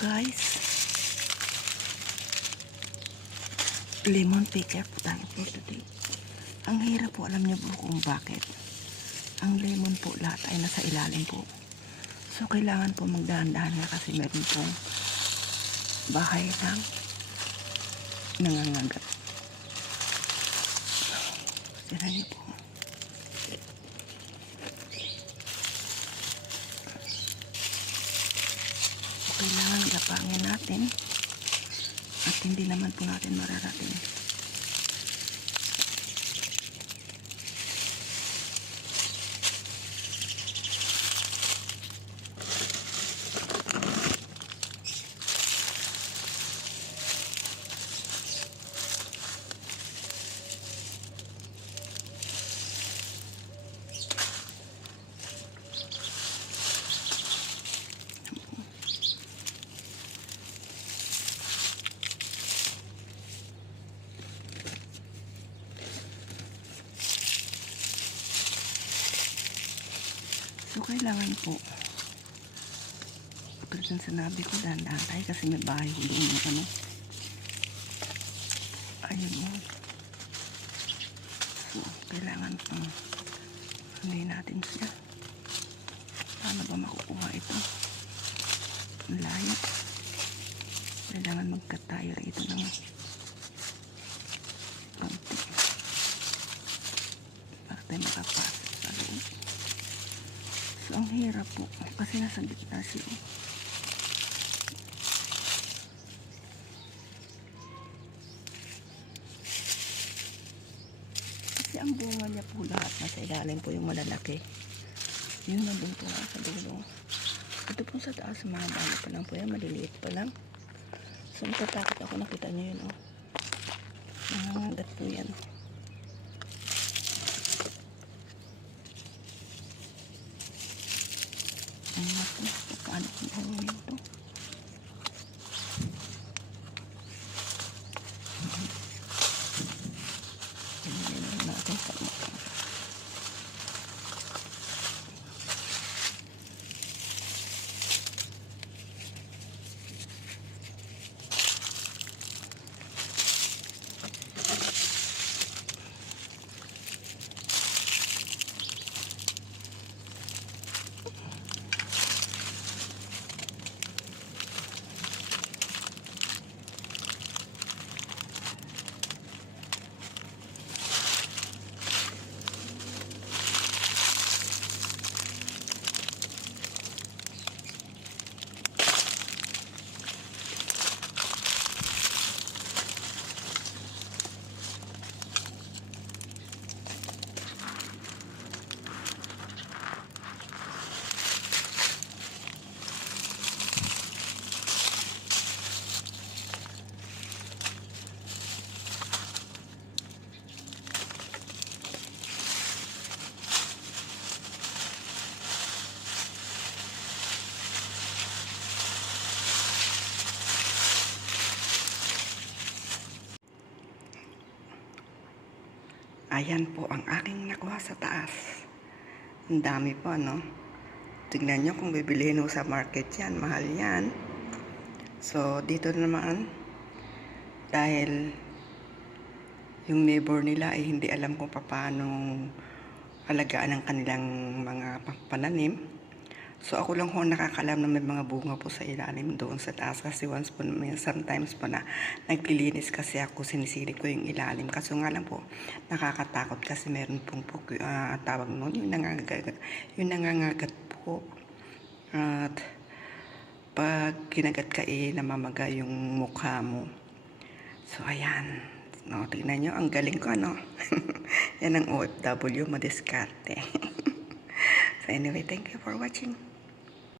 guys. Lemon picker po tayo for today. Ang hirap po, alam niyo po kung bakit. Ang lemon po, lahat ay nasa ilalim po. So, kailangan po magdahan-dahan nga kasi meron pong bahay ng nangangagat. Sira niyo po. Kailangan gapangin natin at hindi naman po natin mararating. So, kailangan po tulad ng sinabi ko, dahan-dahan tayo kasi may bahay ko doon yung ano. Ayun mo. So, kailangan pang hindi natin siya. Paano ba makukuha ito? Ang layo. Kailangan mag-cut tayo rito ng konti. Para tayo makapasok sa loob. Ang hirap po. Kasi nasa gitna siya. Kasi ang bunga niya po lahat nasa ilalim po yung malalaki. Yun nandun po nga sa dulo. Ito po sa taas, mahaba na pa lang po yan. Maliliit pa lang. So, natatakot ako. Nakita niyo yun, oh. Nangangagat po yan. Ay, naku. Paano kung gawin ito? Tingnan natin sa mukha. Ayan po ang aking nakuha sa taas. Ang dami po, no? Tignan nyo kung bibilihin mo sa market yan. Mahal yan. So, dito naman, dahil yung neighbor nila ay hindi alam kung paano alagaan ang kanilang mga pananim. So, ako lang ho nakakalam na may mga bunga po sa ilalim doon sa taas. Kasi once po, sometimes po na naglilinis kasi ako, sinisilip ko yung ilalim. Kaso nga lang po, nakakatakot kasi meron pong po, ah, tawag noon, yung nangangagat, yung nangangagat po. At pag kinagat ka eh, namamaga yung mukha mo. So, ayan. No, tingnan nyo, ang galing ko, ano? Yan ang OFW, madiskarte. so, anyway, thank you for watching.